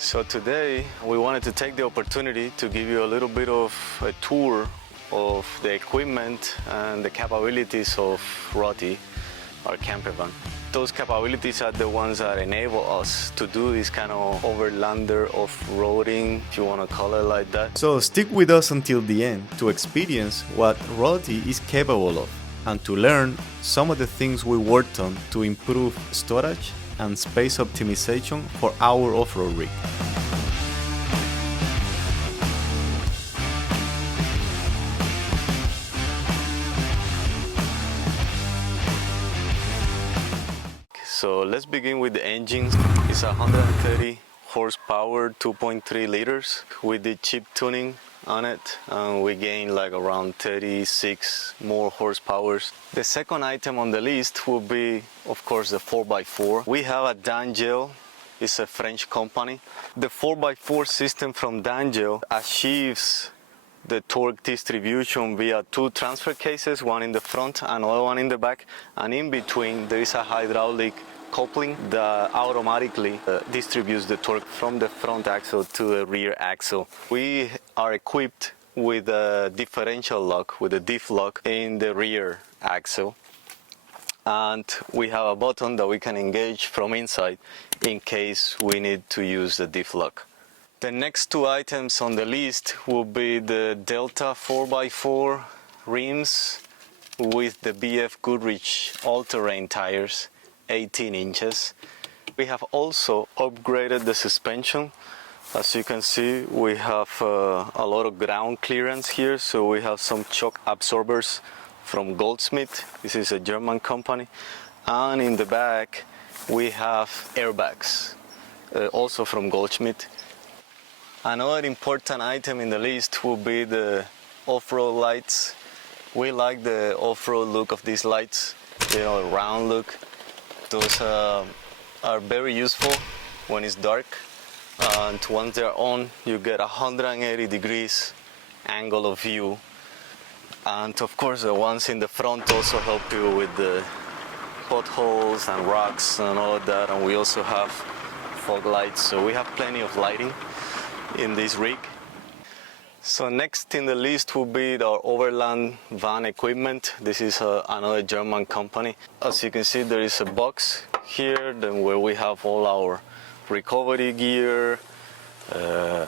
So today we wanted to take the opportunity to give you a little bit of a tour of the equipment and the capabilities of Rotie, our camper van. Those capabilities are the ones that enable us to do this kind of overlander off-roading, if you want to call it like that. So stick with us until the end to experience what Rotie is capable of and to learn some of the things we worked on to improve storage and space optimization for our off-road rig. So let's begin with the engines. It's 130 horsepower, 2.3 liters. We did chip tuning on it and we gained like around 36 more horsepower. The second item on the list will be, of course, the 4x4. We have a Dangel. It's a French company. The 4x4 system from Dangel achieves the torque distribution via two transfer cases, one in the front, another one in the back, and in between there is a hydraulic coupling that automatically distributes the torque from the front axle to the rear axle. We are equipped with a differential lock, with a diff lock in the rear axle, and we have a button that we can engage from inside in case we need to use the diff lock. The next two items on the list will be the Delta 4x4 rims with the BF Goodrich all-terrain tires, 18 inches. We have also upgraded the suspension. As you can see, we have a lot of ground clearance here, so we have some shock absorbers from Goldschmitt. This is a German company. And in the back, we have airbags, also from Goldschmitt. Another important item in the list will be the off-road lights. We like the off-road look of these lights, a round look. Those are very useful when it's dark, and once they're on, you get 180 degrees angle of view. And of course, the ones in the front also help you with the potholes and rocks and all of that. And we also have fog lights, so we have plenty of lighting in this rig. So next in the list will be our overland van equipment. This is another German company. As you can see, there is a box here where we have all our recovery gear,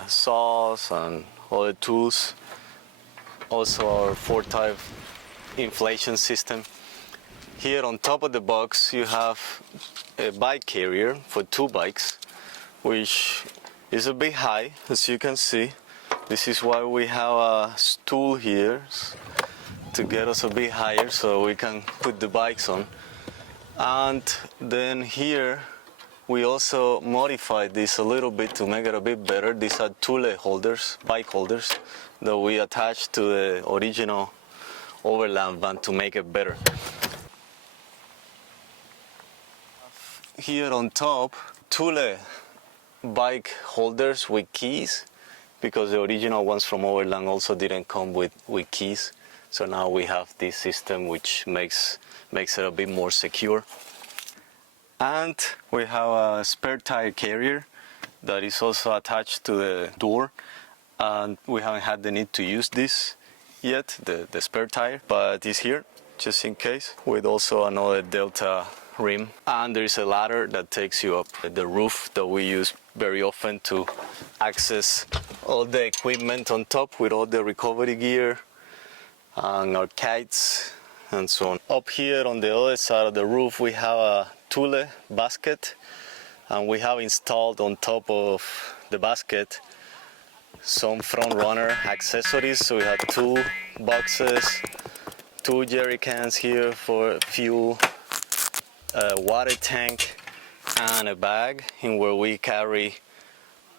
saws and other tools. Also our 4-type inflation system. Here on top of the box you have a bike carrier for 2 bikes, which is a bit high, as you can see. This is why we have a stool here to get us a bit higher so we can put the bikes on. And then here we also modified this a little bit to make it a bit better. These are Thule holders, bike holders, that we attached to the original overland van to make it better. Here on top, Thule bike holders with keys, because the original ones from Overland also didn't come with keys. So now we have this system which makes it a bit more secure. And we have a spare tire carrier that is also attached to the door. And we haven't had the need to use this yet, the spare tire, but it's here just in case, with also another Delta rim. And there is a ladder that takes you up the roof that we use very often to access all the equipment on top with all the recovery gear and our kites and so on. Up here on the other side of the roof we have a Thule basket, and we have installed on top of the basket some front runner accessories. So we have 2 boxes, 2 jerry cans here for fuel, a water tank, and a bag in where we carry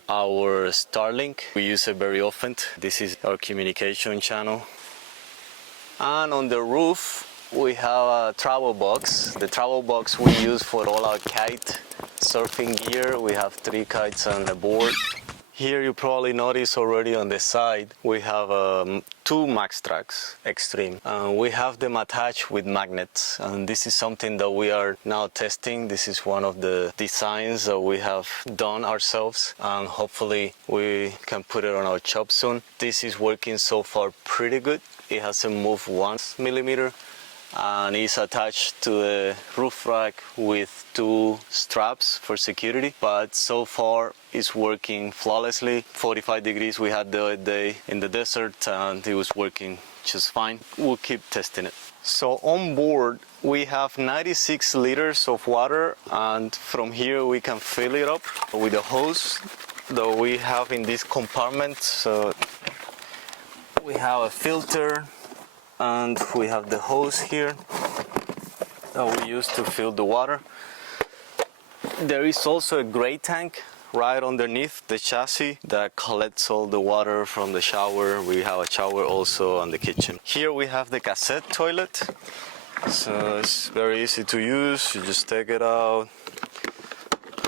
our Starlink. We use it very often. This is our communication channel. And on the roof we have a travel box. The travel box we use for all our kite surfing gear. We have 3 kites on the board. Here you probably notice already on the side we have two max tracks extreme, and we have them attached with magnets, and this is something that we are now testing. This is one of the designs that we have done ourselves, and hopefully we can put it on our shop soon. This is working so far pretty good. It hasn't moved 1 millimeter, and it's attached to the roof rack with 2 straps for security, but so far it's working flawlessly. 45 degrees we had the other day in the desert, and it was working just fine. We'll keep testing it. So on board we have 96 liters of water, and from here we can fill it up with a hose that we have in this compartment. So we have a filter, and we have the hose here that we use to fill the water. There is also a gray tank right underneath the chassis that collects all the water from the shower. We have a shower also on the kitchen. Here we have the cassette toilet. So it's very easy to use. You just take it out,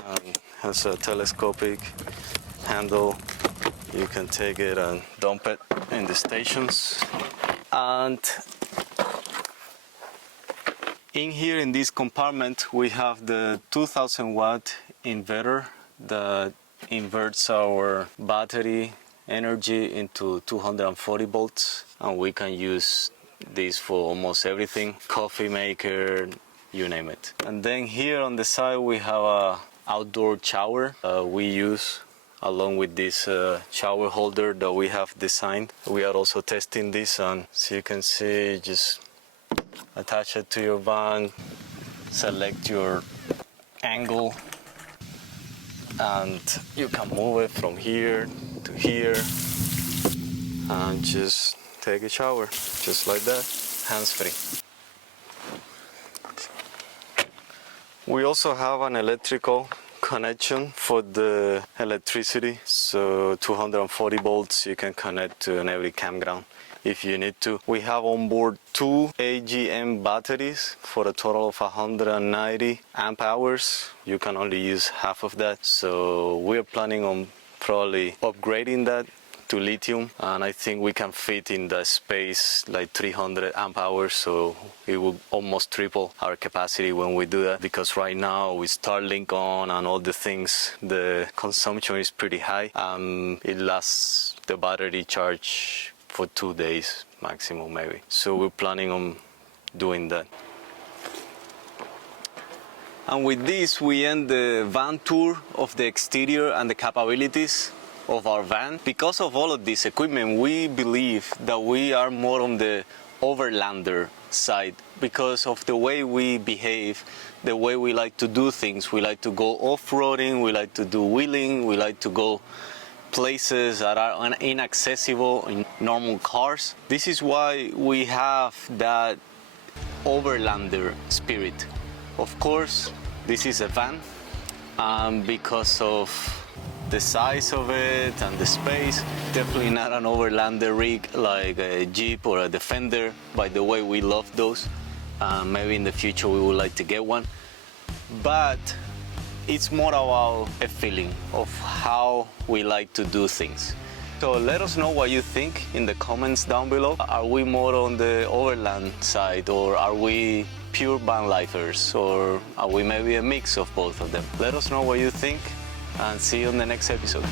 and has a telescopic handle. You can take it and dump it in the stations. And in here in this compartment we have the 2000 watt inverter that inverts our battery energy into 240 volts, and we can use this for almost everything, coffee maker, you name it. And then here on the side we have a outdoor shower we use along with this shower holder that we have designed. We are also testing this, and so you can see, just attach it to your van, select your angle, and you can move it from here to here and just take a shower just like that, hands-free. We also have an electrical connection for the electricity, so 240 volts you can connect to in every campground if you need to. We have on board 2 AGM batteries for a total of 190 amp hours. You can only use half of that, so we're planning on probably upgrading that to lithium, and I think we can fit in the space like 300 amp hours, so it will almost triple our capacity when we do that, because right now with Starlink on and all the things, the consumption is pretty high. It lasts the battery charge for 2 days maximum maybe, so we're planning on doing that. And with this we end the van tour of the exterior and the capabilities of our van. Because of all of this equipment, we believe that we are more on the overlander side because of the way we behave, the way we like to do things. We like to go off-roading, we like to do wheeling, we like to go places that are inaccessible in normal cars. This is why we have that overlander spirit. Of course, this is a van, because of the size of it and the space, definitely not an overlander rig like a Jeep or a Defender. By the way, we love those. Maybe in the future we would like to get one, but it's more about a feeling of how we like to do things. So let us know what you think in the comments down below. Are we more on the overland side, or are we pure van lifers, or are we maybe a mix of both of them? Let us know what you think, and see you on the next episode.